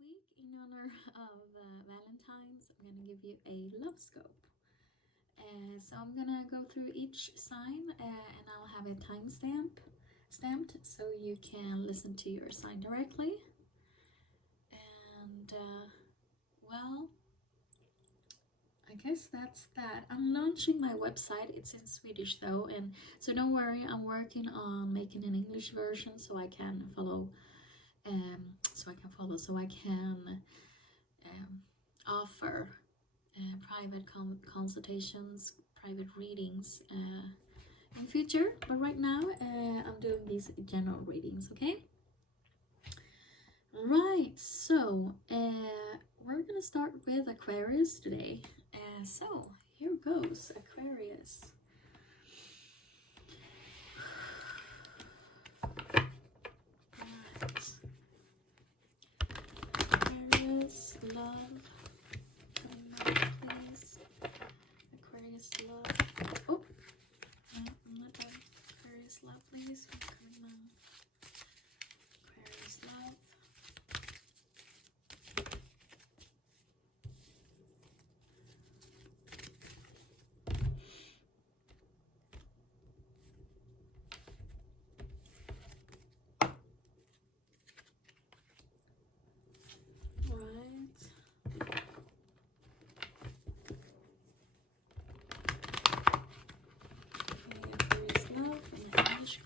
week, in honor of Valentines, I'm going to give you a Lovescope. So I'm going to go through each sign and I'll have a timestamp stamped so you can listen to your sign directly. And well, I guess that's that. I'm launching my website. It's in Swedish though, and so don't worry, I'm working on making an English version so I can follow. So I can offer private consultations, private readings in future. But right now, I'm doing these general readings. Okay. Right. So we're gonna start with Aquarius today. So here goes, Aquarius. Love, please. Aquarius love. Oh, no, I'm not done. Aquarius love, please. Aquarius love.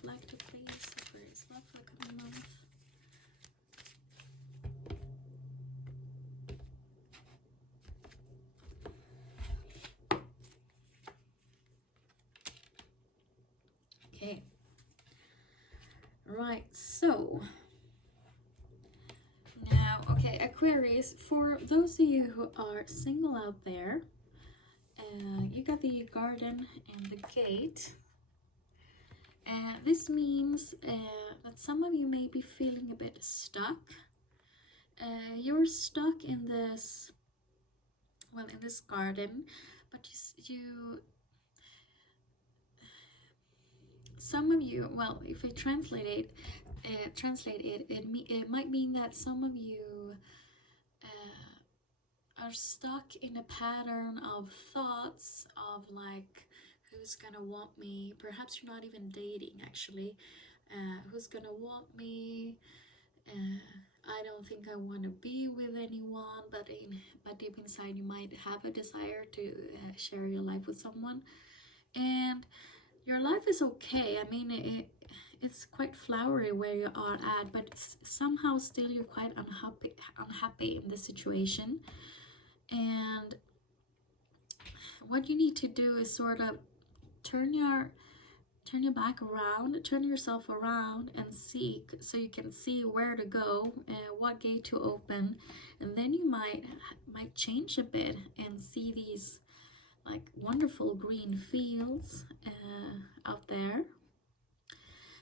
Collective, please. Aquarius love for the coming month. Okay. Right, so now, okay, Aquarius, for those of you who are single out there, you got the garden and the gate. This means that some of you may be feeling a bit stuck. You're stuck in this, well, in this garden, but some of you, well, if we translate it, it might mean that some of you are stuck in a pattern of thoughts of like, who's gonna want me? Perhaps you're not even dating actually. Who's gonna want me? I don't think I want to be with anyone, but deep inside you might have a desire to share your life with someone. And your life is okay. I mean, it's quite flowery where you are at, but somehow still you're quite unhappy in the situation. And what you need to do is sort of turn your back around, turn yourself around and seek, so you can see where to go and what gate to open, and then you might change a bit and see these like wonderful green fields out there.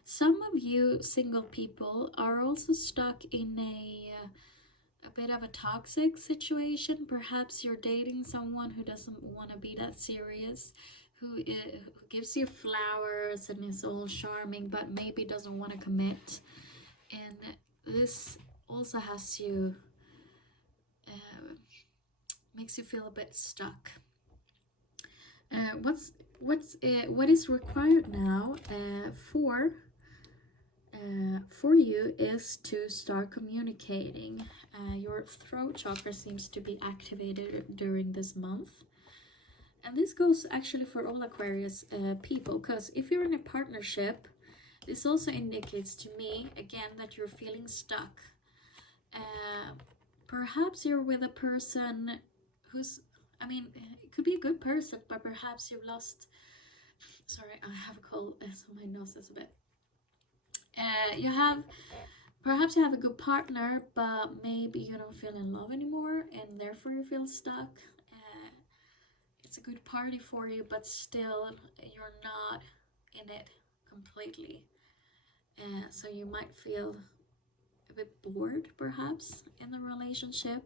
Some of you single people are also stuck in a bit of a toxic situation. Perhaps you're dating someone who doesn't want to be that serious, who gives you flowers and is all charming, but maybe doesn't want to commit. And this also has you, makes you feel a bit stuck. What is required now for you is to start communicating. Your throat chakra seems to be activated during this month. And this goes actually for all Aquarius people, because if you're in a partnership, this also indicates to me, again, that you're feeling stuck. Perhaps you're with a person who's, I mean, it could be a good person, but perhaps you've lost, sorry, I have a cold, so my nose is a bit. Perhaps you have a good partner, but maybe you don't feel in love anymore, and therefore you feel stuck. It's a good party for you, but still you're not in it completely. So you might feel a bit bored perhaps in the relationship.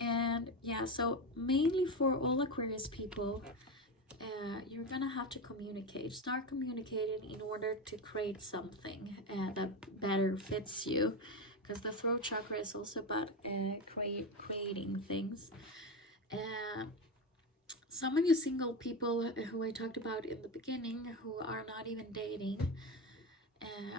And yeah, so mainly for all Aquarius people, you're gonna have to start communicating in order to create something that better fits you. because the throat chakra is also about creating things. Some of you single people who I talked about in the beginning, who are not even dating,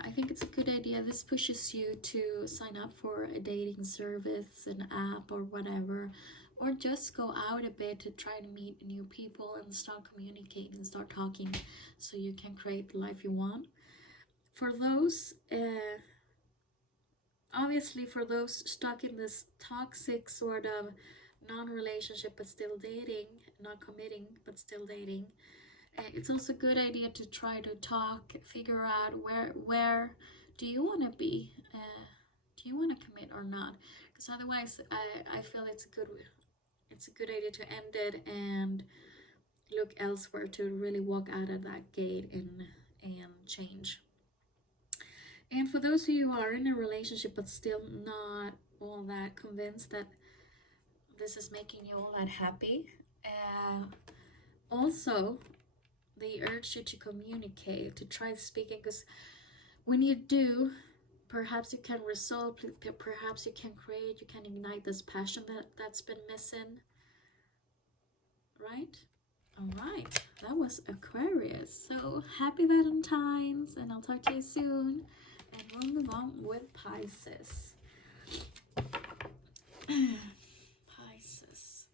I think it's a good idea. This pushes you to sign up for a dating service, an app or whatever, or just go out a bit to try to meet new people and start communicating, start talking, so you can create the life you want. For those, obviously for those stuck in this toxic sort of non-relationship but still dating, not committing but still dating, it's also a good idea to try to talk, figure out where do you want to be, do you want to commit or not, because otherwise I feel it's a good idea to end it and look elsewhere, to really walk out of that gate and change. And for those of you who are in a relationship but still not all that convinced that this is making you all that happy, also they urge you to communicate, to try speaking, because when you do, perhaps you can resolve, perhaps you can create, you can ignite this passion that's been missing, right? All right, that was Aquarius. So happy Valentines, and I'll talk to you soon, and we'll move on with Pisces. Pisces.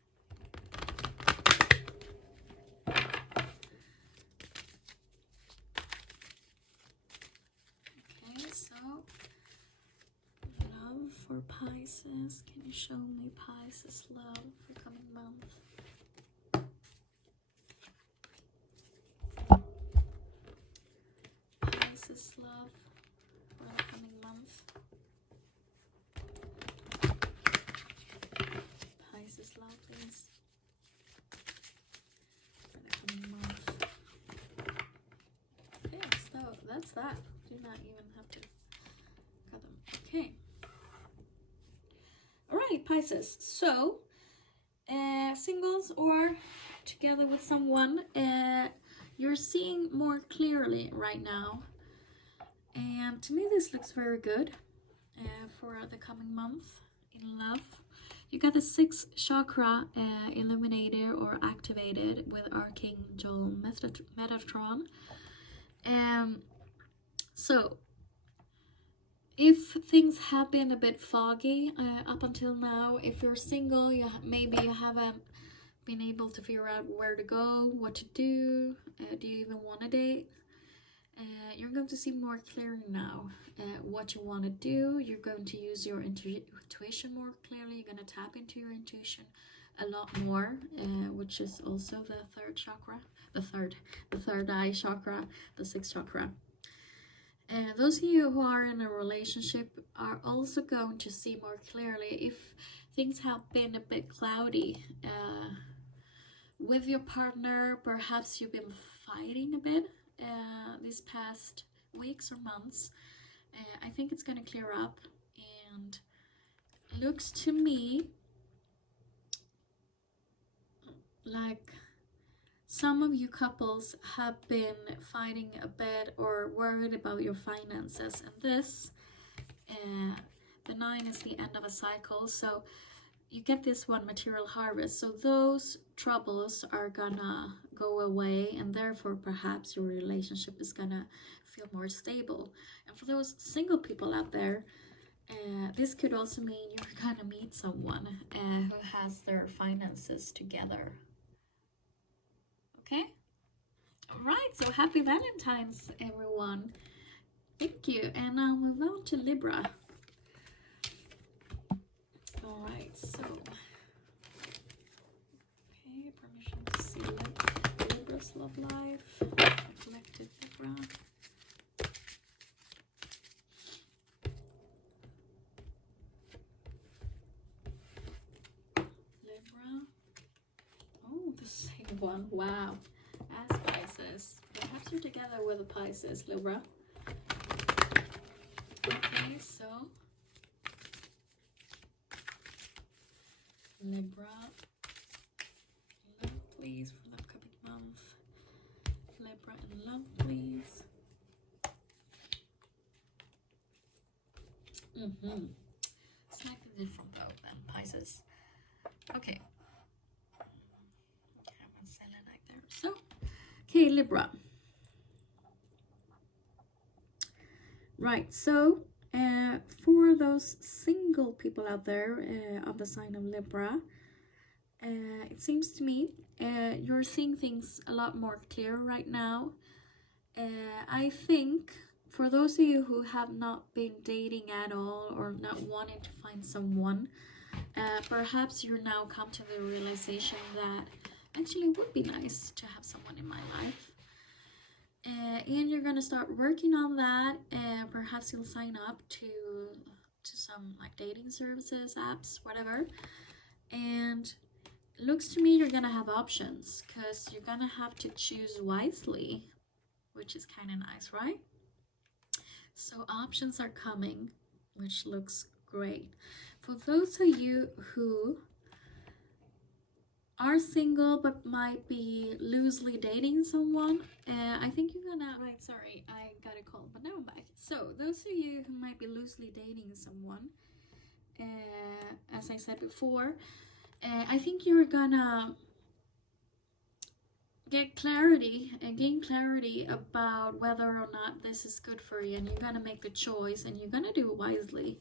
Okay, so love for Pisces. Can you show me Pisces love for coming month? Pisces love for the coming month. Pisces love, please, for the coming month. Okay, so that's that. Do not even have to cut them. Okay. Alright, Pisces. So, singles or together with someone, you're seeing more clearly right now. And to me, this looks very good for the coming month in love. You got the 6th chakra illuminated or activated with Archangel Metatron. So, if things have been a bit foggy up until now, if you're single, maybe you haven't been able to figure out where to go, what to do, do you even want to date? You're going to see more clearly now what you want to do. You're going to use your intuition more clearly. You're going to tap into your intuition a lot more, which is also the 3rd chakra, the third eye chakra, the 6th chakra. Those of you who are in a relationship are also going to see more clearly if things have been a bit cloudy with your partner. Perhaps you've been fighting a bit these past weeks or months. I think it's going to clear up, and looks to me like some of you couples have been fighting a bit or worried about your finances, and this, the 9 is the end of a cycle, so you get this one material harvest, so those troubles are gonna go away, and therefore perhaps your relationship is gonna feel more stable. And for those single people out there, this could also mean you're gonna meet someone who has their finances together. Okay? Alright, so happy Valentine's, everyone. Thank you, and I'll move on to Libra. Alright, so, okay, permission to see Libra's love life, collective Libra. Libra. Oh, the same one, wow. As Pisces. Perhaps you're together with a Pisces, Libra. Okay, so Libra, love please for the upcoming month. Libra in love please. Slightly different though than Pisces. Okay. Selenite there. So, okay, Libra. Right, so for those single people out there of the sign of Libra, it seems to me you're seeing things a lot more clear right now. I think for those of you who have not been dating at all or not wanting to find someone, perhaps you're now come to the realization that actually it would be nice to have someone in my life. And you're gonna start working on that. Perhaps you'll sign up to some like dating services, apps, whatever. And looks to me you're gonna have options because you're gonna have to choose wisely, which is kind of nice, right? So options are coming, which looks great. For those of you who are single but might be loosely dating someone, I think you're gonna, right, sorry, I got a call, but now I'm back. So those of you who might be loosely dating someone, as I said before, I think you're gonna gain clarity about whether or not this is good for you, and you're gonna make a choice and you're gonna do it wisely.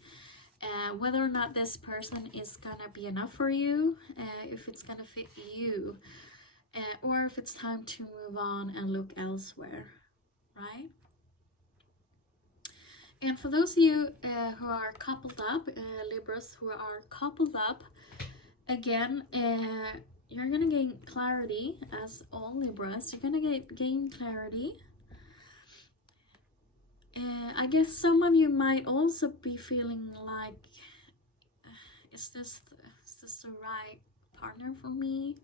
Whether or not this person is gonna be enough for you, if it's gonna fit you, or if it's time to move on and look elsewhere, right? And for those of you who are coupled up, Libras who are coupled up, again, you're gonna gain clarity, as all Libras. You're gonna gain clarity. I guess some of you might also be feeling like, is this the right partner for me?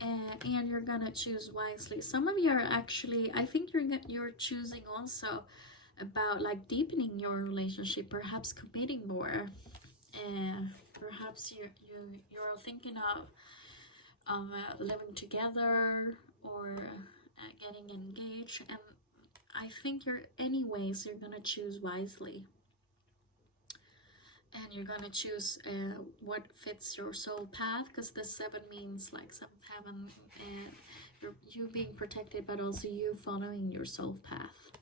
And you're gonna choose wisely. Some of you are actually, I think you're choosing also about like deepening your relationship, perhaps committing more. Perhaps you're thinking of living together or getting engaged, and I think you're gonna choose wisely, and you're gonna choose what fits your soul path, because the 7 means like 7th heaven, and you being protected, but also you following your soul path.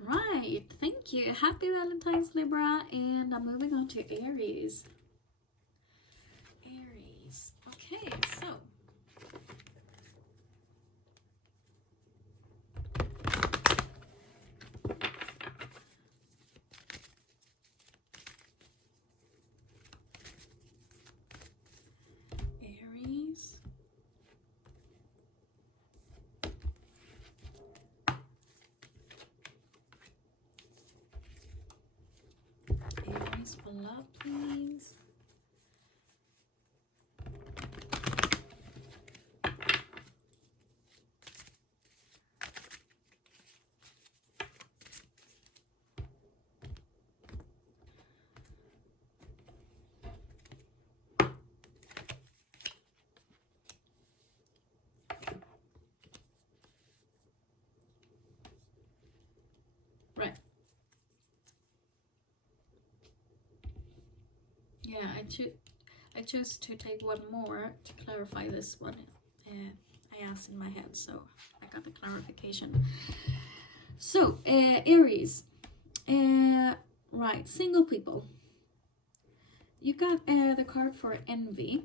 Right, thank you. Happy Valentine's, Libra, and I'm moving on to Aries. Aries. Okay, so Aries. Aries for love, please. Right. Yeah, I chose to take one more to clarify this one. I asked in my head, so I got the clarification. So, Aries. Right, single people. You got the card for envy.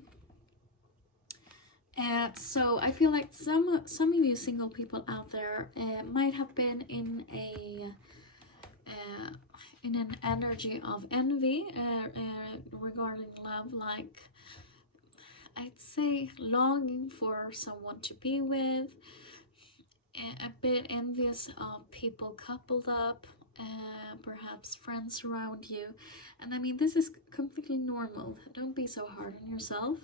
So I feel like some of you single people out there might have been in an energy of envy regarding love, like I'd say longing for someone to be with, a bit envious of people coupled up, perhaps friends around you. And I mean, this is completely normal. Don't be so hard on yourself.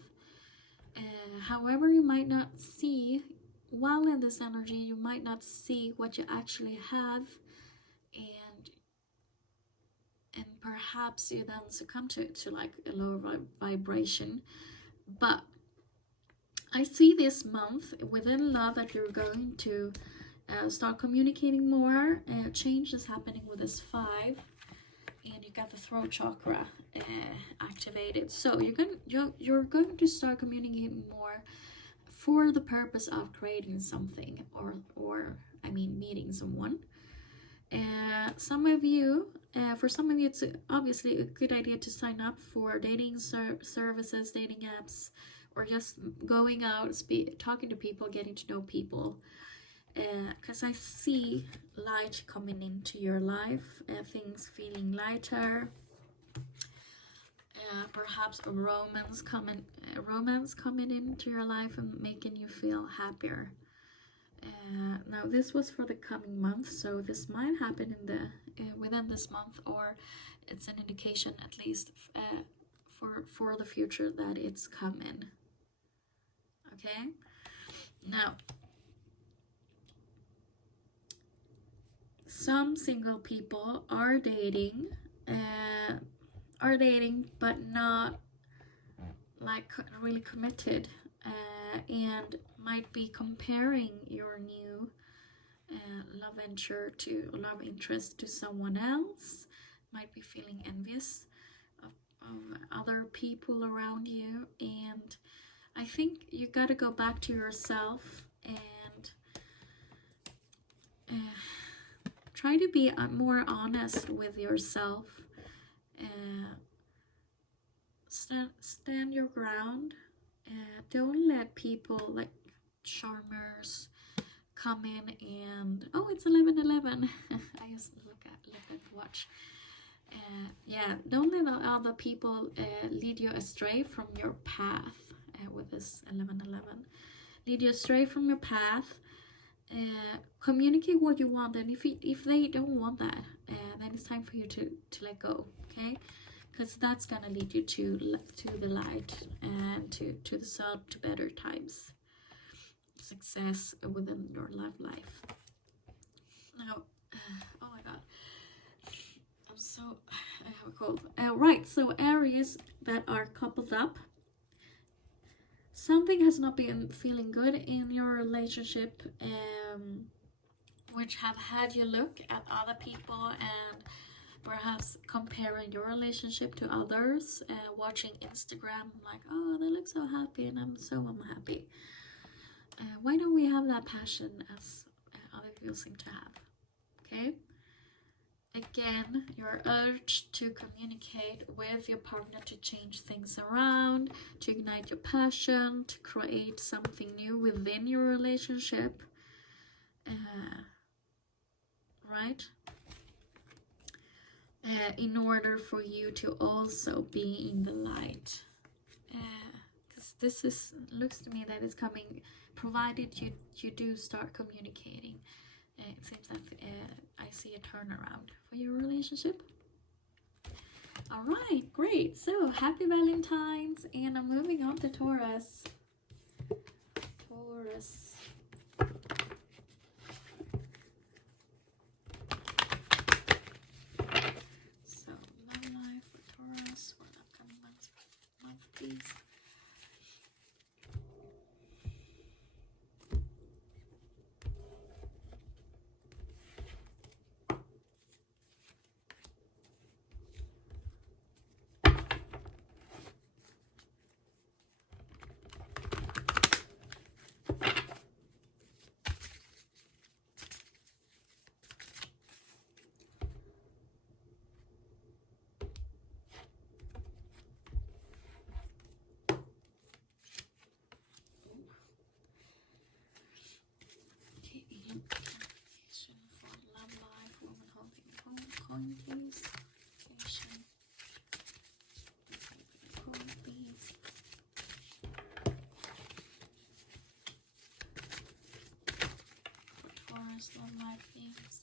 However, you might not see, while in this energy, you might not see what you actually have, and perhaps you then succumb to like a lower vibration. But I see this month within love that you're going to start communicating more. Change is happening with this 5. and you got the throat chakra activated. So you're going to start communicating more for the purpose of creating something, or I mean meeting someone. Some of you, for some of you, it's obviously a good idea to sign up for dating services, dating apps, or just going out, talking to people, getting to know people. Because I see light coming into your life, things feeling lighter. Perhaps a romance coming into your life and making you feel happier. Now this was for the coming month, so this might happen in the within this month, or it's an indication at least for the future that it's coming. Okay, now some single people are dating but not like really committed, and might be comparing your new love interest to someone else, might be feeling envious of other people around you. And I think you got to go back to yourself and try to be more honest with yourself. Stand your ground. Don't let people like charmers come in and, oh, it's 11:11. I just look at the watch. Yeah, don't let other people lead you astray from your path. With this 11:11, lead you astray from your path. Communicate what you want, and if they don't want that, then it's time for you to let go. Okay, because that's gonna lead you to the light and to the sun, to better times, success within your love life. Now, oh my god, I have a cold. Right, so Aries that are coupled up, something has not been feeling good in your relationship, which have had you look at other people and perhaps comparing your relationship to others, watching Instagram like, oh, they look so happy and I'm so unhappy. Why don't we have that passion as other people seem to have? Okay, again, you're urged to communicate with your partner, to change things around, to ignite your passion, to create something new within your relationship. Right? In order for you to also be in the light. Because this looks to me that it's coming, provided you do start communicating. It seems that I see a turnaround for your relationship. All right, great. So happy Valentines, and I'm moving on to Taurus. So love life for Taurus for the upcoming month, please. Coin, please. Coin, please. For Taurus, love life, please.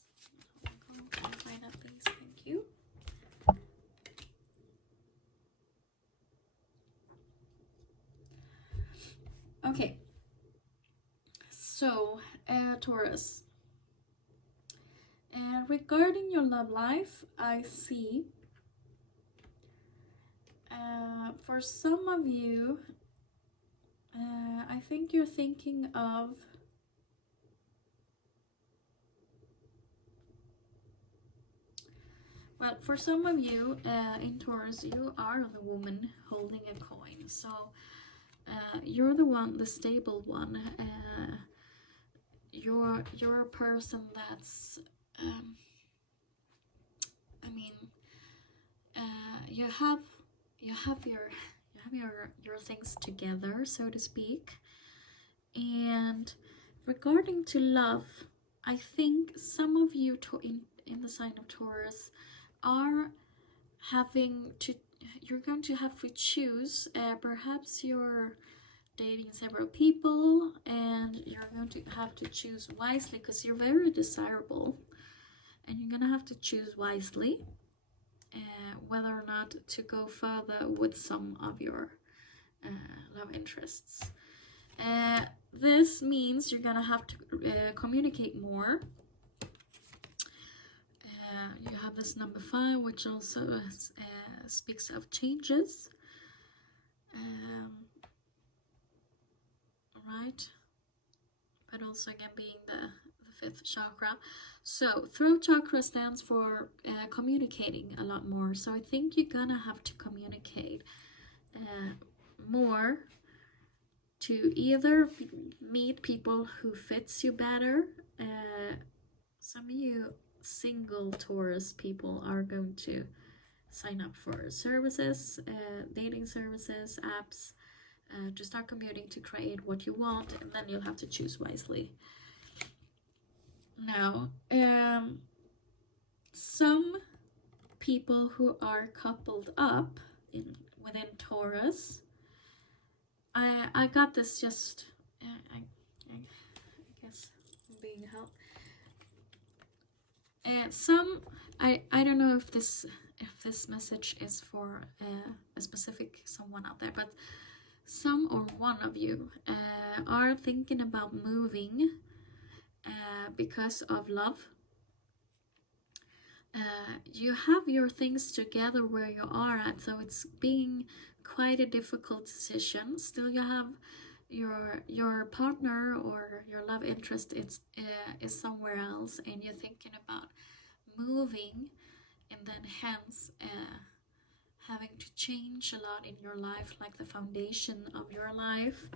Privata, please. Thank you. Okay. So, Taurus. Regarding your love life, I see for some of you, I think you're thinking of Well, for some of you in Taurus, you are the woman holding a coin. So you're the one, the stable one. You're a person that's, I mean, you have your things together, so to speak. And regarding to love, I think some of you in the sign of Taurus are having to, you're going to have to choose, perhaps you're dating several people and you're going to have to choose wisely because you're very desirable, and you're gonna have to choose wisely whether or not to go further with some of your love interests. This means you're gonna have to communicate more. You have this number 5, which also speaks of changes. Right, but also again being the 5th chakra. So throat chakra stands for communicating a lot more. So I think you're gonna have to communicate more to either meet people who fits you better. Some of you single Taurus people are going to sign up for services, dating services, apps, to start commuting to create what you want, and then you'll have to choose wisely. Now, some people who are coupled up within Taurus, I got this just, I guess being helped. Some, I don't know if this message is for a specific someone out there, but some or one of you are thinking about moving because of love. You have your things together where you are at, so it's being quite a difficult decision. Still, you have your partner or your love interest is somewhere else, and you're thinking about moving, and then hence having to change a lot in your life, like the foundation of your life.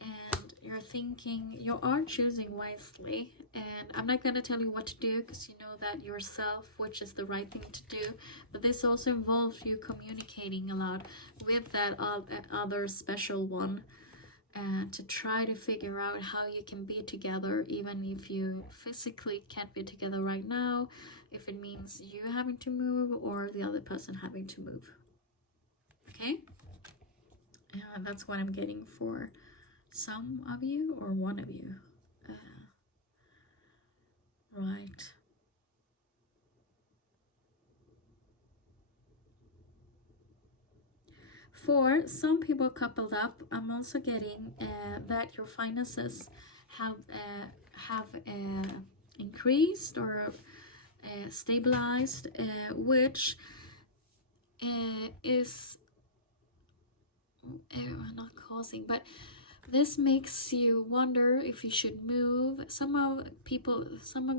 And you're thinking, you are choosing wisely, and I'm not going to tell you what to do because you know that yourself, which is the right thing to do, but this also involves you communicating a lot with that other special one, to try to figure out how you can be together, even if you physically can't be together right now, if it means you having to move or the other person having to move. Okay, that's what I'm getting for some of you or one of you. Right. For some people coupled up, I'm also getting that your finances have increased or stabilized, which is not causing, but this makes you wonder if you should move. Some of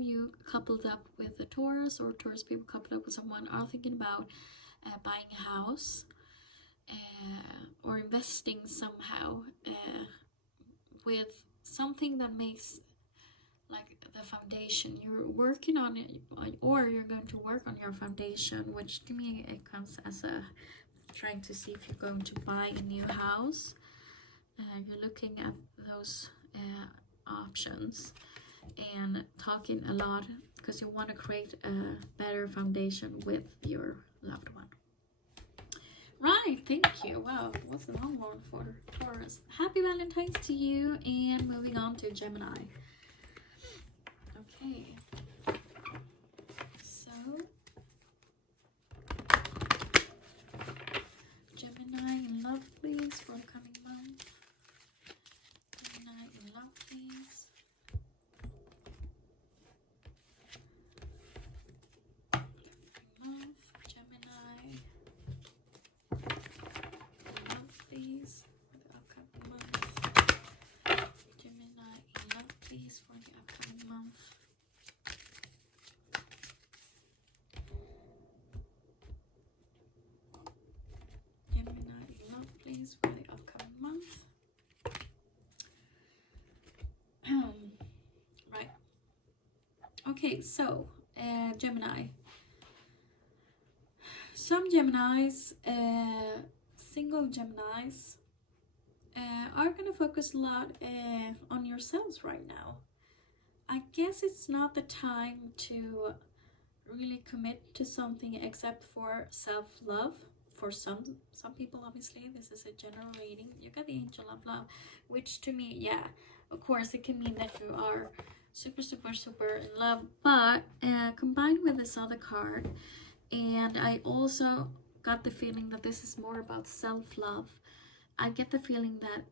you coupled up with a Taurus, or Taurus people coupled up with someone, are thinking about buying a house or investing somehow with something that makes like the foundation. You're working on it, or you're going to work on your foundation, which to me it comes as a trying to see if you're going to buy a new house. You're looking at those options and talking a lot because you want to create a better foundation with your loved one. Right, thank you. Wow, what's the long one for Taurus? Happy Valentines to you, and moving on to Gemini. Okay, so Gemini in love, please, for upcoming month. Gemini in love, please. Month, Gemini. Love, please, for the upcoming month. Gemini in love, please, for the upcoming month. please, for the upcoming month. Right. Okay, so Gemini. Some Geminis, single Geminis, are going to focus a lot on yourselves right now. I guess it's not the time to really commit to something except for self-love. For some people, obviously, this is a general reading. You got the Angel of Love, which to me, yeah, of course, it can mean that you are super, super, super in love. But combined with this other card, and I also got the feeling that this is more about self-love. I get the feeling that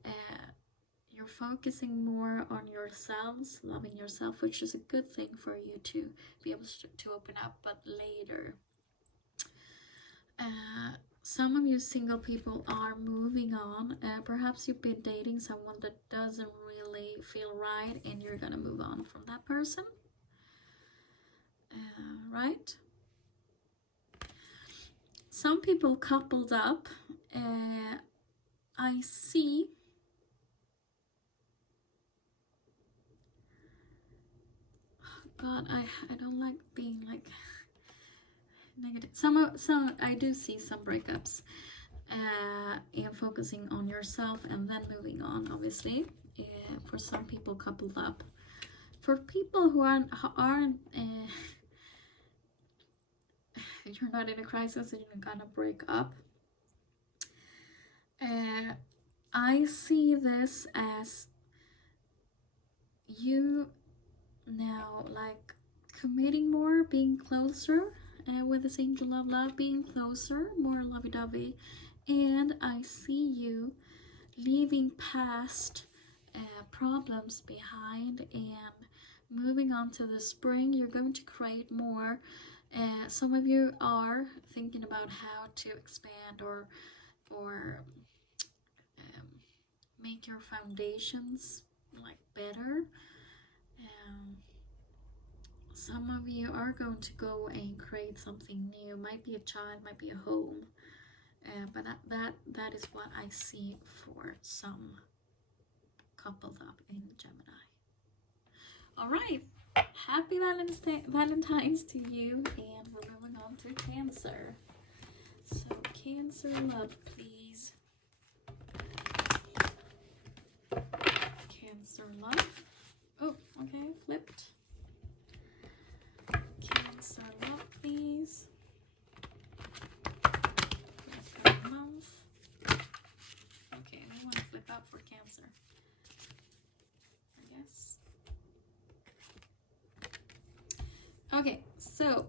you're focusing more on yourselves, loving yourself, which is a good thing for you to be able to open up, but later. Some of you single people are moving on. Perhaps you've been dating someone that doesn't really feel right, and you're gonna move on from that person. Right? Some people coupled up. I see God, I don't like being like negative. Some I do see some breakups and focusing on yourself and then moving on, obviously. For some people coupled up. For people who aren't you're not in a crisis and you're gonna break up, I see this as you now like committing more, being closer with this Angel of Love, being closer, more lovey-dovey, and I see you leaving past problems behind and moving on to the spring. You're going to create more. Some of you are thinking about how to expand or make your foundations like better. Some of you are going to go and create something new. Might be a child, might be a home, but that is what I see for some coupled up in Gemini. All right, happy Valentine's to you, and we're moving on to Cancer. So Cancer love, please. Cancer love. Oh, okay, flipped. Cancer love, please. For a month. Okay, we want to flip out for Cancer, I guess. Okay, so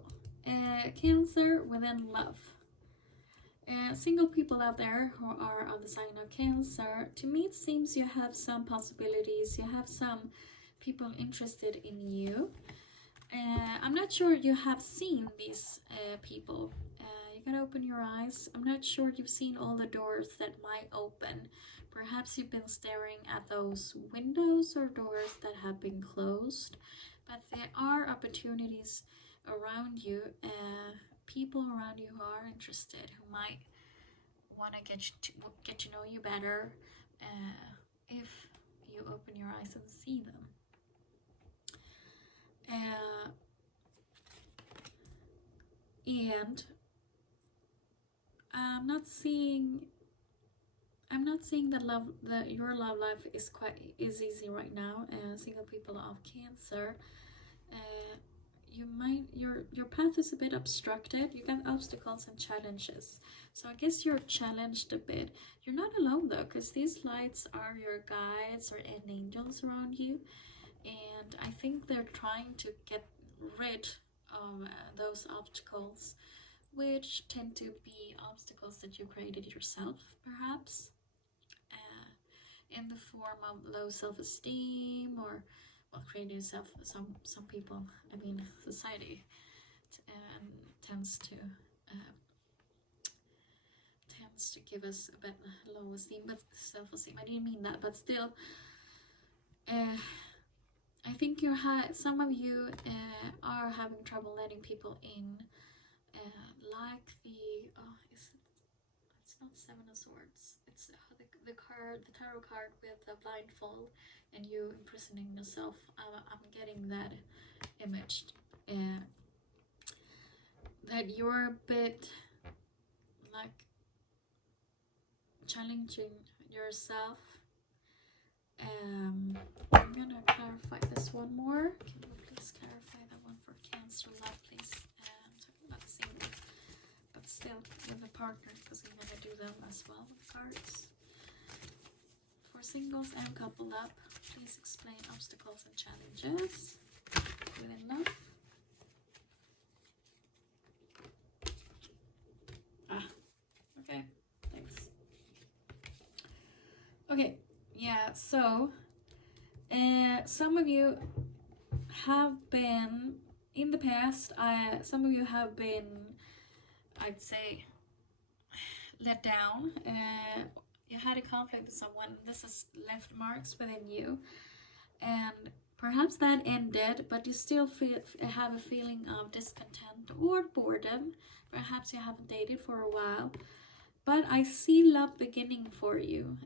Cancer within love. Single people out there who are on the sign of Cancer, to me it seems you have some possibilities, you have some people interested in you. I'm not sure you have seen these people. You gotta open your eyes. I'm not sure you've seen all the doors that might open. Perhaps you've been staring at those windows or doors that have been closed, but there are opportunities around you, people around you who are interested, who might want to get to know you better if you open your eyes and see them. And I'm not seeing that your love life is easy right now. Single people of Cancer, your path is a bit obstructed. You got obstacles and challenges, so I guess you're challenged a bit. You're not alone though, because these lights are your guides or angels around you, and I think they're trying to get rid of those obstacles, which tend to be obstacles that you created yourself, perhaps, in the form of low self-esteem, or creating yourself. Some people, I mean society, tends to give us a bit low esteem, but self-esteem, I didn't mean that, but still, I think some of you are having trouble letting people in, like the, let's It's not Seven of Swords. It's the card, the tarot card with the blindfold and you imprisoning yourself. I'm getting that image. That you're a bit like challenging yourself. I'm gonna clarify this one more. Can you please clarify that one for Cancer? Love, please. I'm talking about single, but still with a partner, because I'm gonna do them as well with cards. For singles and coupled up, please explain obstacles and challenges within love. Okay, thanks. Okay, yeah, so some of you have been in the past, some of you have been, I'd say, let down. You had a conflict with someone. This has left marks within you, and perhaps that ended, but you still have a feeling of discontent or boredom. Perhaps you haven't dated for a while, but I see love beginning for you.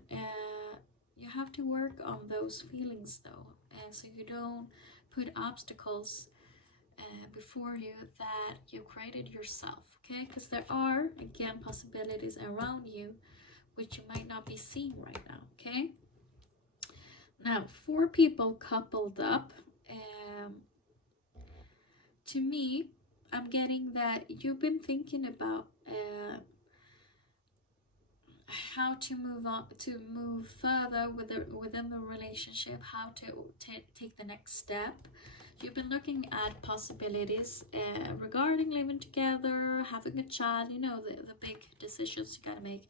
You have to work on those feelings though, so you don't put obstacles before you that you created yourself, okay? Because there are, again, possibilities around you which you might not be seeing right now, okay? Now, for people coupled up, to me, I'm getting that you've been thinking about how to move on, to move further within the relationship, how to take the next step. You've been looking at possibilities regarding living together, having a child, you know, the big decisions you gotta make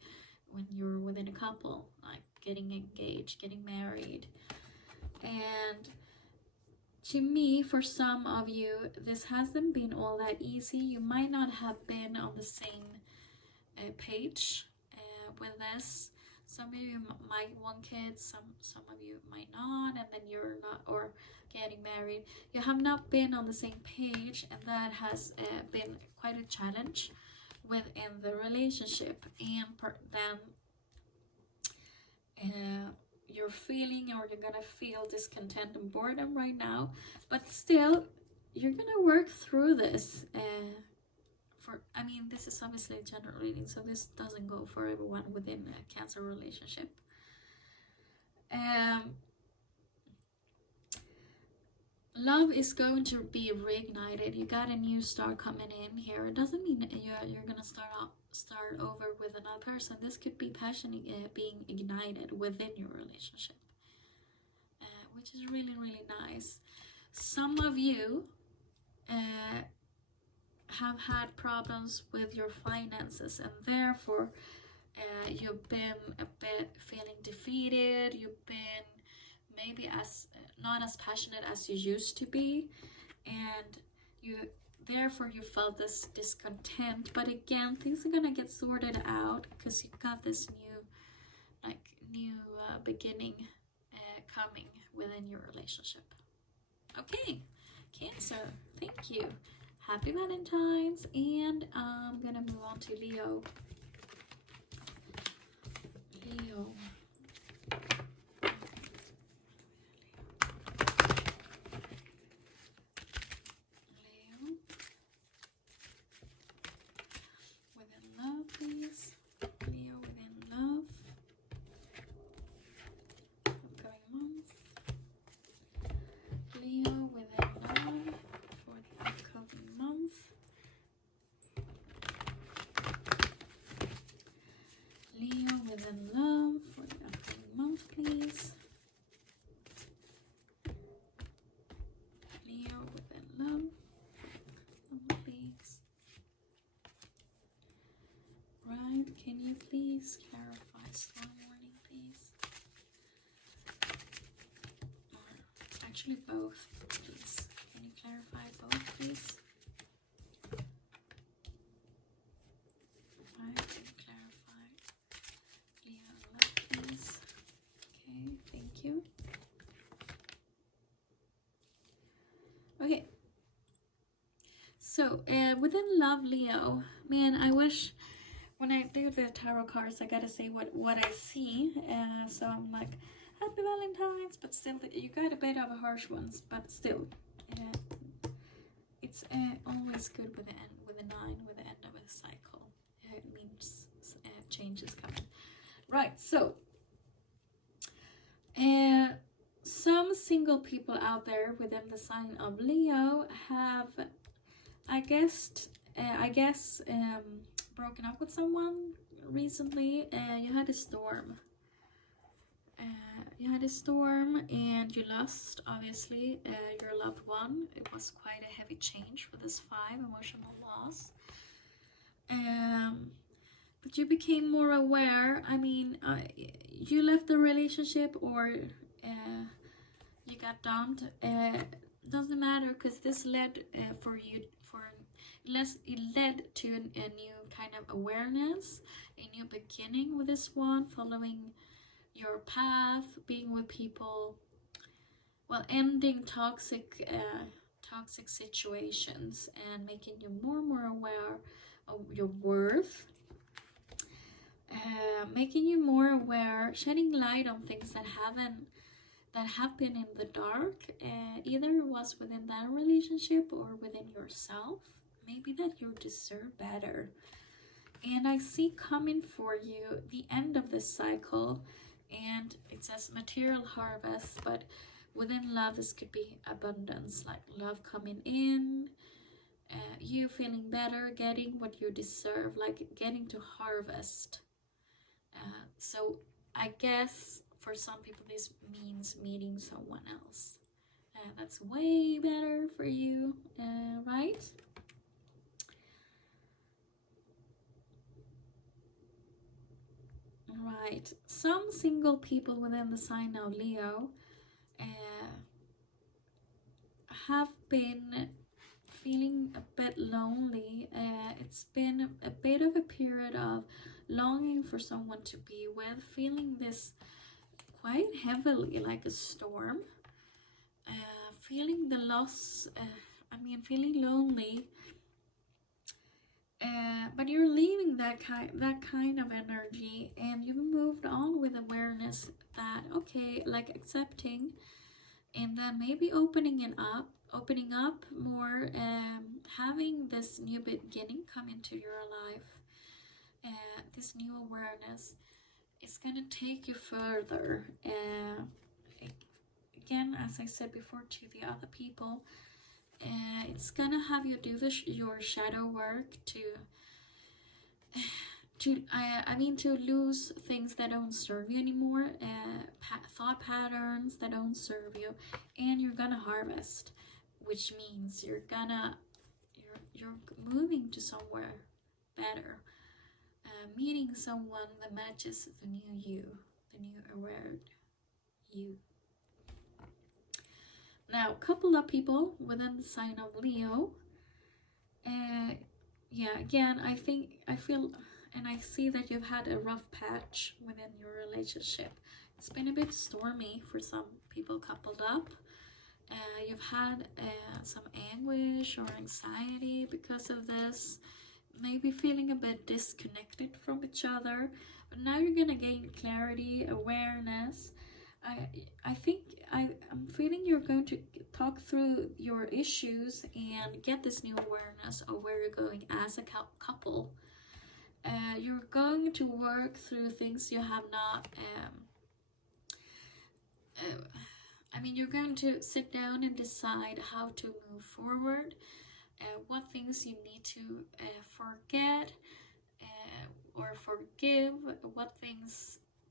when you're within a couple, like getting engaged, getting married. And to me, for some of you, this hasn't been all that easy. You might not have been on the same page with this. Some of you might want kids, some of you might not, and then you're not, or getting married. You have not been on the same page, and that has been quite a challenge within the relationship. And then you're feeling, or you're gonna feel discontent and boredom right now, but still you're gonna work through this. I mean, this is obviously a general reading, so this doesn't go for everyone within a Cancer relationship. Love is going to be reignited. You got a new start coming in here. It doesn't mean that you're gonna start over with another person. This could be passion being ignited within your relationship, which is really, really nice. Some of you have had problems with your finances, and therefore you've been a bit feeling defeated. You've been maybe not as passionate as you used to be, and therefore you felt this discontent. But again, things are gonna get sorted out because you've got this new beginning coming within your relationship. Okay, Cancer, thank you. Happy Valentines, and I'm gonna move on to Leo. Leo. Within love, please. Leo within love. Upcoming month. Leo within love for the upcoming month. Leo within love for the upcoming month, please. Leo within love for the upcoming month, please. Right, can you please clarify storm warning, please? Or actually both, please. Can you clarify both, please? Right, can you clarify Leo and love, please? Okay, thank you. Okay. So, within love, Leo, man, I wish when I do the tarot cards, I gotta say what I see. So I'm like, happy Valentines, but still, you got a bit of a harsh ones, but still, it's always good with the end, with the 9, with the end of a cycle. It means change is coming. Right, so some single people out there within the sign of Leo have, I guess, broken up with someone recently. You had a storm. And you lost, obviously, your loved one. It was quite a heavy change with this 5, emotional loss. But you became more aware. I mean, you left the relationship, or you got dumped. Doesn't matter, because this led it led to a new kind of awareness, a new beginning with this one, following your path, being with people, well, ending toxic situations and making you more and more aware of your worth, making you more aware, shedding light on things that have been in the dark, either it was within that relationship or within yourself. Maybe that you deserve better. And I see coming for you the end of this cycle, and it says material harvest, but within love this could be abundance, like love coming in, you feeling better, getting what you deserve, like getting to harvest. So I guess for some people this means meeting someone else. That's way better for you, right? Right. Some single people within the sign of Leo have been feeling a bit lonely. It's been a bit of a period of longing for someone to be with, feeling this quite heavily, like a storm, feeling the loss, feeling lonely, but you're leaving that kind of energy, and you've moved on with awareness that, okay, like accepting, and then maybe opening up more, having this new beginning come into your life. This new awareness is gonna take you further. Again, as I said before to the other people, it's gonna have you do your shadow work to lose things that don't serve you anymore, thought patterns that don't serve you, and you're gonna harvest, which means you're moving to somewhere better, meeting someone that matches the new you, the new aware you. Now, a couple of people within the sign of Leo, again, I feel and I see that you've had a rough patch within your relationship. It's been a bit stormy for some people coupled up. You've had some anguish or anxiety because of this, maybe feeling a bit disconnected from each other, but now you're gonna gain clarity, awareness. I'm feeling you're going to talk through your issues and get this new awareness of where you're going as a couple. You're going to work through things you have not, you're going to sit down and decide how to move forward, what things you need to forget or forgive, what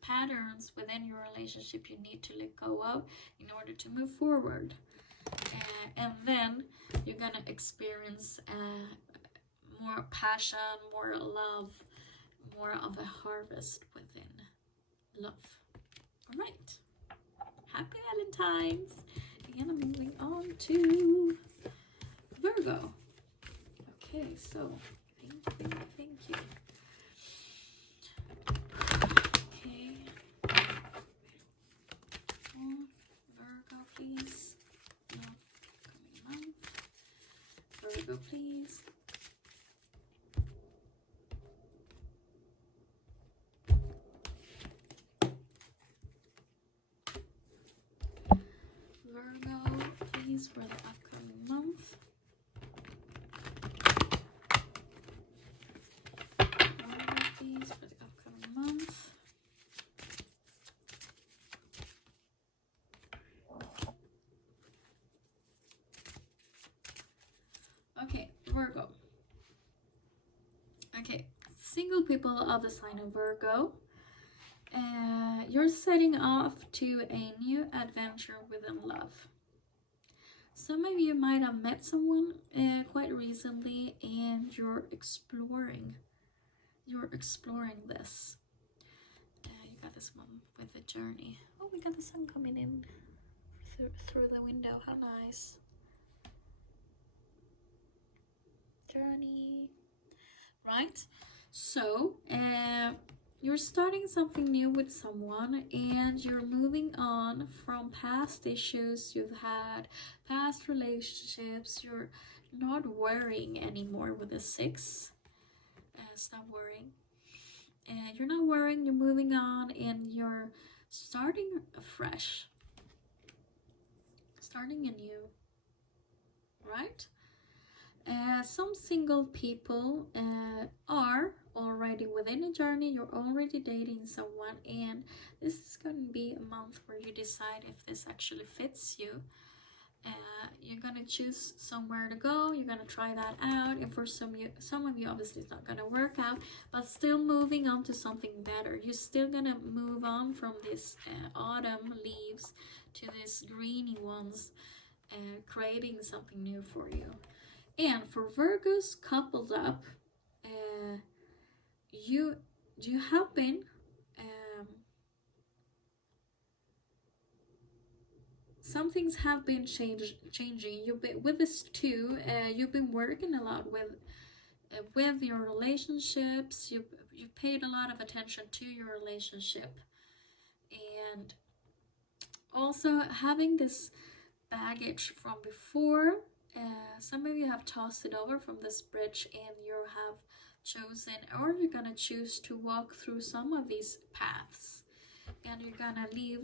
patterns within your relationship you need to let go of in order to move forward. And then you're gonna experience more passion, more love, more of a harvest within love. All right, happy Valentines. And I'm moving on to Virgo. Okay, so thank you. Okay, Virgo, please. No, coming out. Virgo, please. for the upcoming month. All of these for the upcoming month. Okay, Virgo. Okay, single people of the sign of Virgo. You're setting off to a new adventure within love. Some of you might have met someone quite recently, and you're exploring this. You got this one with the journey. Oh, we got the sun coming in through the window. How nice. Journey. Right? So, you're starting something new with someone, and you're moving on from past issues you've had, past relationships. You're not worrying anymore with the 6. Stop worrying. You're not worrying, you're moving on, and you're starting afresh. Starting anew. Right? Some single people are already within a journey. You're already dating someone, and this is going to be a month where you decide if this actually fits you. You're going to choose somewhere to go. You're going to try that out, and for some of you obviously it's not going to work out, but still moving on to something better. You're still going to move on from this autumn leaves to these greeny ones, creating something new for you. And for Virgos coupled up, you have been some things have been changing. You've been with this too. You've been working a lot with your relationships. You paid a lot of attention to your relationship, and also having this baggage from before. Some of you have tossed it over from this bridge, and you have chosen, or you're gonna choose to walk through some of these paths, and you're gonna leave.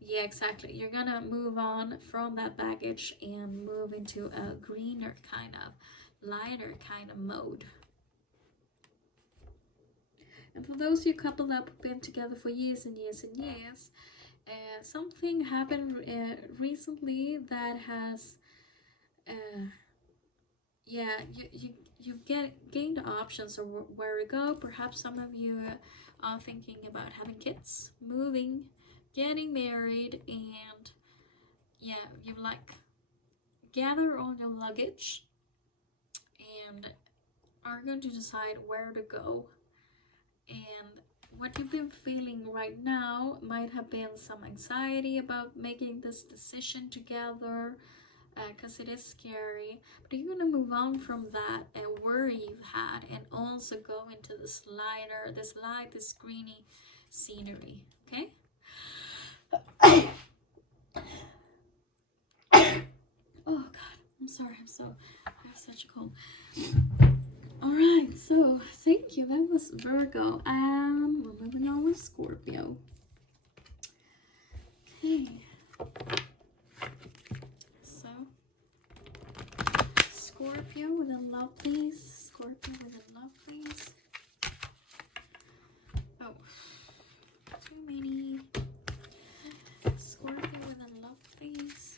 Yeah, exactly. You're gonna move on from that baggage and move into a greener kind of, lighter kind of mode. And for those you coupled up, been together for years and years and years, something happened recently that has you gained options of where to go. Perhaps some of you are thinking about having kids, moving, getting married, and you gather all your luggage and are going to decide where to go. And what you've been feeling right now might have been some anxiety about making this decision together, because it is scary, but you're gonna move on from that worry you've had, and also go into this lighter, this greeny scenery. Okay. Oh God, I'm sorry. I have such a cold. All right, so thank you. That was Virgo, and we're moving on with Scorpio. Okay. Scorpio with a love, please. Scorpio with a love, please. Oh, too many. Scorpio with a love, please.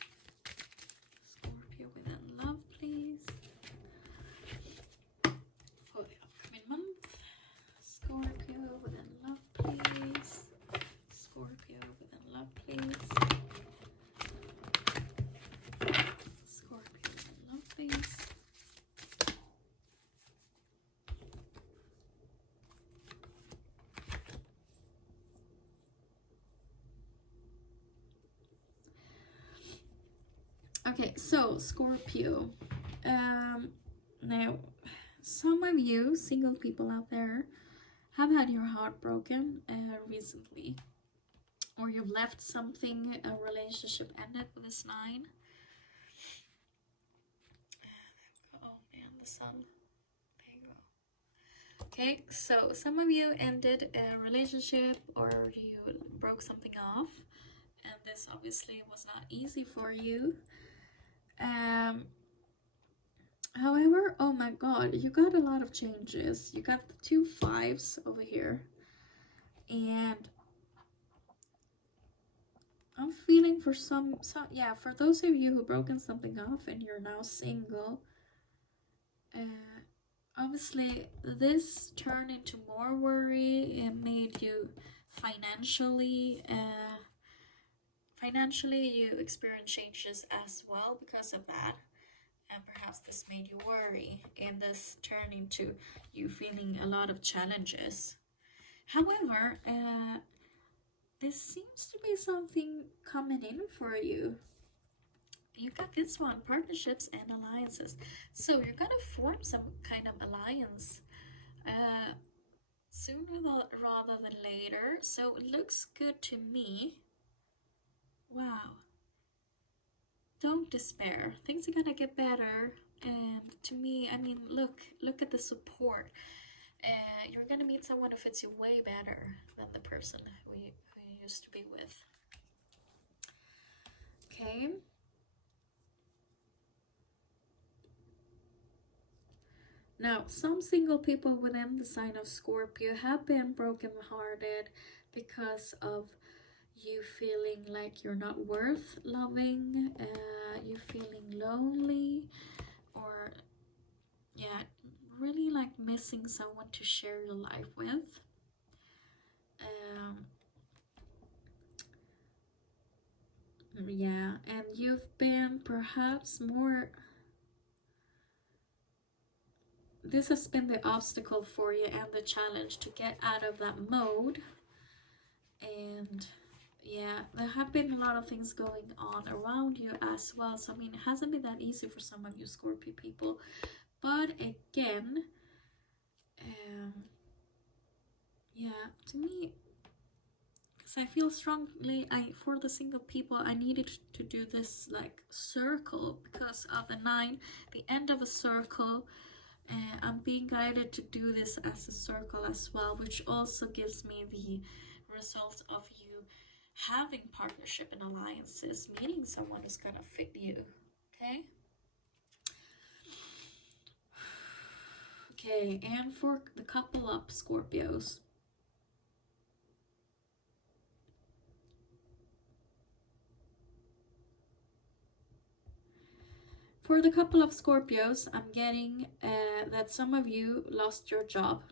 Scorpio with a love, please. For the upcoming month. Scorpio with a love, please. Scorpio with a love, please. Scorpio with a love, please. Okay, so Scorpio. Now, some of you single people out there have had your heart broken recently, or you've left something, a relationship ended with this 9. Oh man, the sun. There you go. Okay, so some of you ended a relationship, or you broke something off, and this obviously was not easy for you. However, oh my god, you got a lot of changes. You got the 2 5s over here. And I'm feeling for some yeah, for those of you who broken something off and you're now single, obviously this turned into more worry and made you financially you experience changes as well because of that. And perhaps this made you worry, and this turned into you feeling a lot of challenges. However, this seems to be something coming in for you. You got this one, partnerships and alliances. So you're gonna form some kind of alliance sooner rather than later. So it looks good to me. Wow. Don't despair. Things are gonna get better. And to me, I mean, look at the support. You're gonna meet someone who fits you way better than the person who you used to be with. Okay. Now, some single people within the sign of Scorpio have been brokenhearted because of you feeling like you're not worth loving, you feeling lonely, or yeah, really like missing someone to share your life with. Yeah, and you've been perhaps more, this has been the obstacle for you and the challenge to get out of that mode. And yeah, there have been a lot of things going on around you as well. So I mean, it hasn't been that easy for some of you Scorpio people. But again, yeah, to me, because I feel strongly, for the single people, I needed to do this like circle because of the 9, the end of a circle. I'm being guided to do this as a circle as well, which also gives me the result of you having partnership and alliances, meeting someone who's gonna fit you. Okay. Okay, and for the couple up Scorpios, for the couple of Scorpios, I'm getting that some of you lost your job.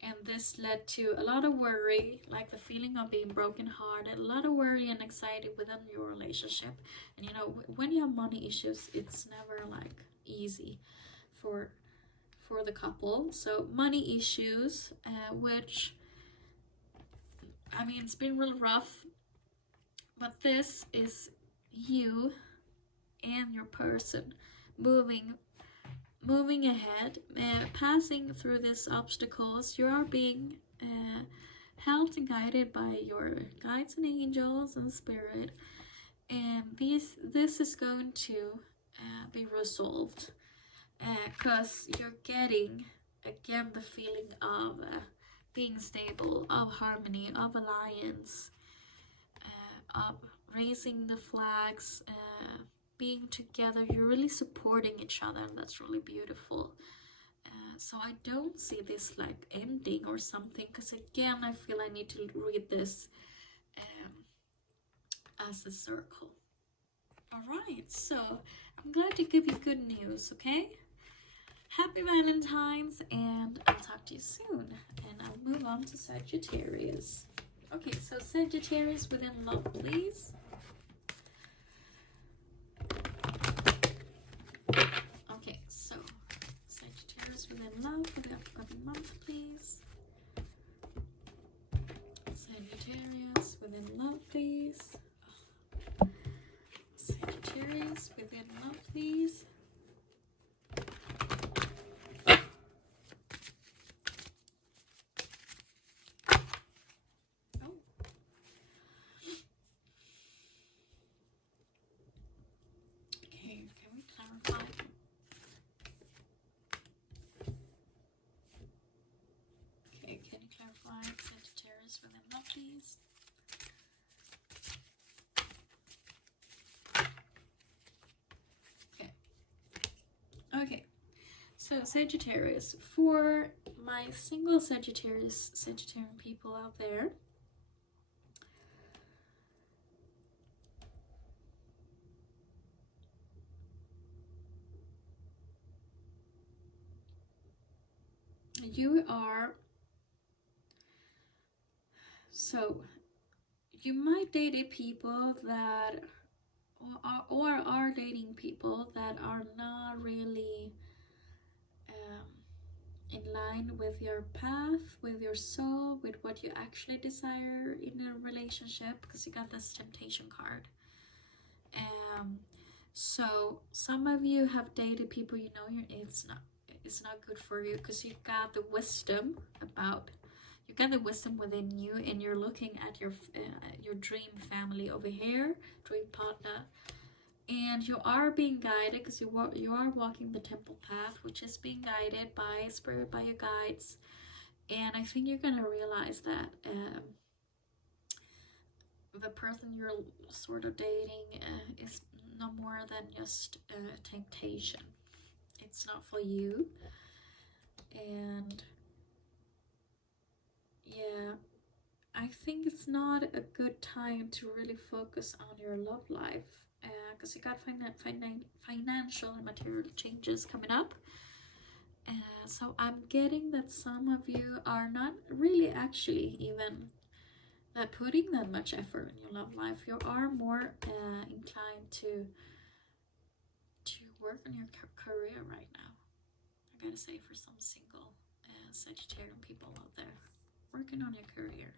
And this led to a lot of worry, like the feeling of being brokenhearted, a lot of worry and anxiety within your relationship. And you know, when you have money issues, it's never like easy for the couple. So money issues, which, I mean, it's been really rough. But this is you and your person moving ahead, passing through these obstacles. You are being helped and guided by your guides and angels and spirit, and this is going to be resolved, because you're getting again the feeling of being stable, of harmony, of alliance, of raising the flags, being together. You're really supporting each other, and that's really beautiful. So I don't see this like ending or something, because again, I feel I need to read this as a circle. Alright, so I'm glad to give you good news, okay? Happy Valentines, and I'll talk to you soon. And I'll move on to Sagittarius. Okay, so Sagittarius within love, please. Okay, so Sagittarius within love for the upcoming month, please. Sagittarius within love, please. Sagittarius within love, please. Sagittarius within love, please. So Sagittarius, for my single Sagittarian people out there, you might date people that are dating people that are not really in line with your path, with your soul, with what you actually desire in a relationship, because you got this temptation card. So some of you have dated people you know it's not good for you, because you got the wisdom within you, and you're looking at your dream family over here, dream partner, and you are being guided, because you are walking the temple path, which is being guided by spirit, by your guides. And I think you're gonna realize that the person you're sort of dating is no more than just temptation. It's not for you. And yeah, I think it's not a good time to really focus on your love life, because you got financial and material changes coming up. So I'm getting that some of you are not really actually even putting that much effort in your love life. You are more inclined to work on your career right now. I gotta say, for some single Sagittarian people out there, working on your career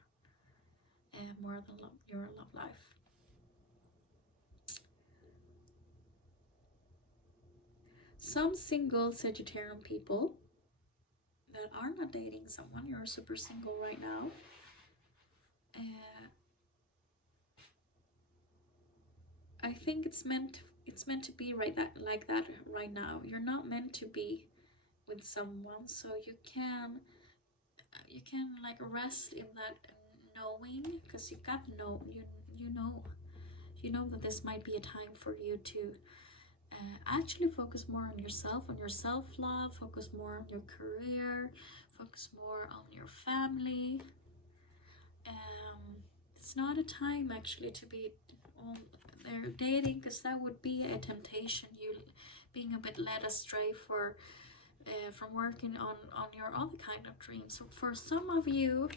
more than your love life. Some single Sagittarian people that are not dating someone, you're super single right now, I think it's meant to be like that right now. You're not meant to be with someone, so you can like rest in that knowing, because you know that this might be a time for you to actually focus more on yourself, on your self-love, focus more on your career, focus more on your family. It's not a time actually to be on there dating, because that would be a temptation, you being a bit led astray from working on your other kind of dreams. So for some of you,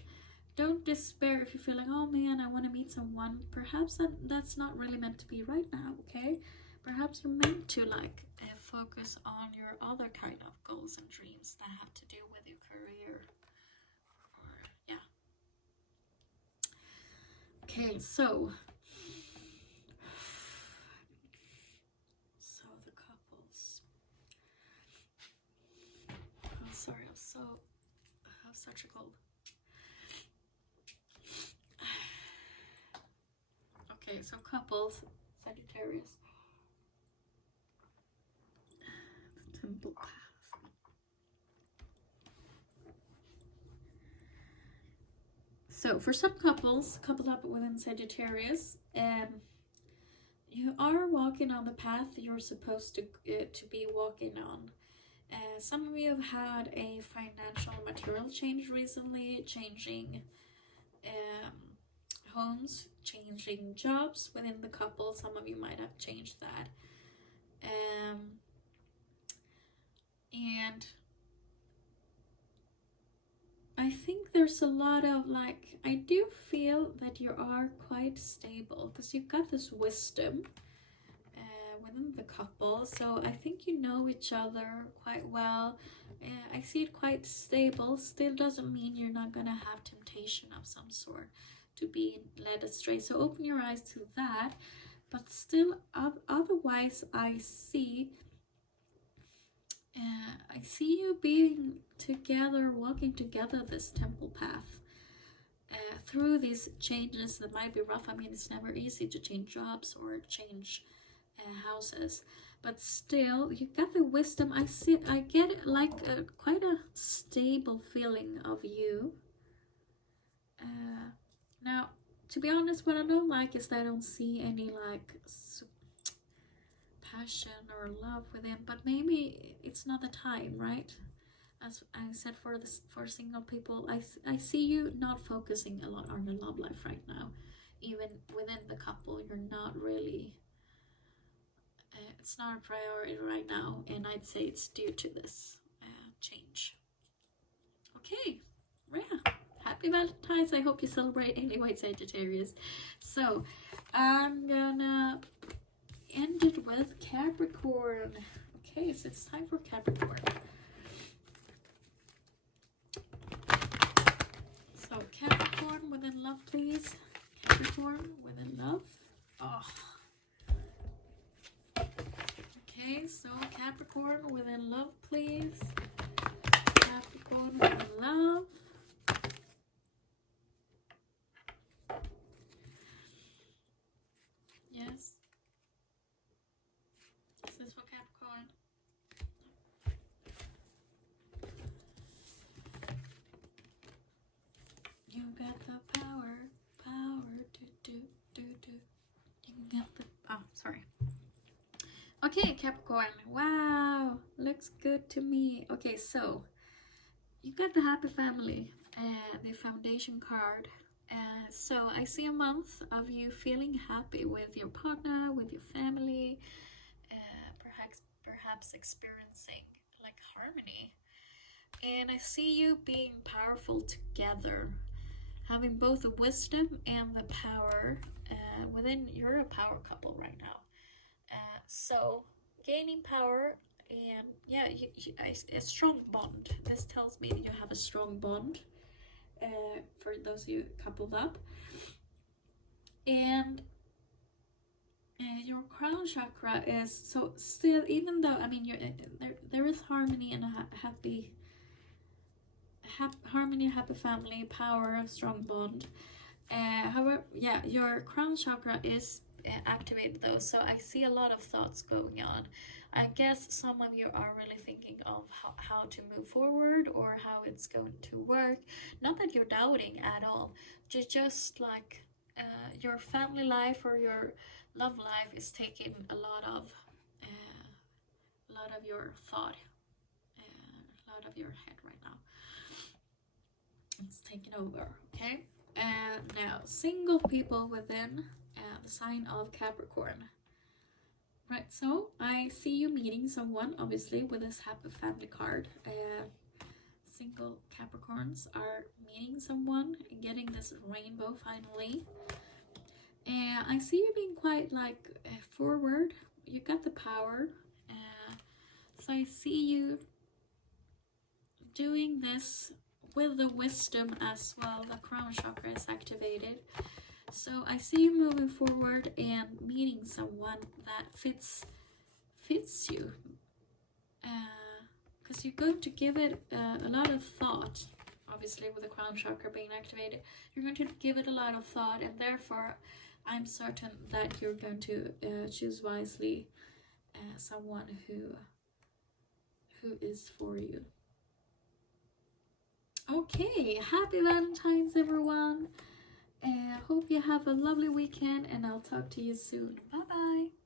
don't despair if you feel like, oh man, I want to meet someone. Perhaps that's not really meant to be right now, okay? Perhaps you're meant to like focus on your other kind of goals and dreams that have to do with your career. Or yeah. Okay, so the couples. Oh, sorry, I have such a cold. Okay, so couples, Sagittarius. Temple path. So for some couples coupled up within Sagittarius, you are walking on the path you're supposed to be walking on. Some of you have had a financial material change recently, changing homes, changing jobs within the couple. Some of you might have changed that. And I think there's a lot of like, I do feel that you are quite stable, because you've got this wisdom within the couple. So I think you know each other quite well. I see it quite stable. Still doesn't mean you're not gonna have temptation of some sort to be led astray. So open your eyes to that. But still, otherwise, I see you being together, walking together this temple path through these changes that might be rough. I mean, it's never easy to change jobs or change houses, but still, you got the wisdom. I get like quite a stable feeling of you. Now, to be honest, what I don't like is that I don't see any like passion or love within, but maybe it's not the time, right? As I said, for single people, I see you not focusing a lot on your love life right now. Even within the couple, you're not really, it's not a priority right now, and I'd say it's due to this change. Okay, yeah, happy Valentines. I hope you celebrate anyway, Sagittarius. So I'm gonna end it with Capricorn. Okay, so it's time for Capricorn. So Capricorn within love, please. Capricorn within love. Oh. Okay, so Capricorn within love, please. Capricorn within love. Yes. Is this for Capricorn? You got the power to do. You got the, oh, sorry. Okay, Capricorn. Wow, looks good to me. Okay, so you got the happy family, the foundation card. So I see a month of you feeling happy with your partner, with your family, perhaps experiencing like harmony. And I see you being powerful together, having both the wisdom and the power within. You're a power couple right now. So gaining power and yeah, a strong bond. This tells me that you have a strong bond for those of you coupled up. And your crown chakra is so still, even though I mean there is harmony and a happy family, power, strong bond. However, yeah, your crown chakra is activated though, so I see a lot of thoughts going on. I guess some of you are really thinking of how to move forward or how it's going to work. Not that you're doubting at all, just like your family life or your love life is taking a lot of your thought, a lot of your head right now. It's taking over. Okay, and now single people within the sign of Capricorn. Right, so I see you meeting someone, obviously, with this happy family card. Single Capricorns are meeting someone, getting this rainbow finally. And I see you being quite like forward. You got the power. So I see you doing this with the wisdom as well. The crown chakra is activated. So I see you moving forward and meeting someone that fits you. Because you're going to give it a lot of thought. Obviously, with the crown chakra being activated, you're going to give it a lot of thought, and therefore I'm certain that you're going to choose wisely someone who is for you. Okay, happy Valentine's, everyone. Hope you have a lovely weekend, and I'll talk to you soon. Bye bye.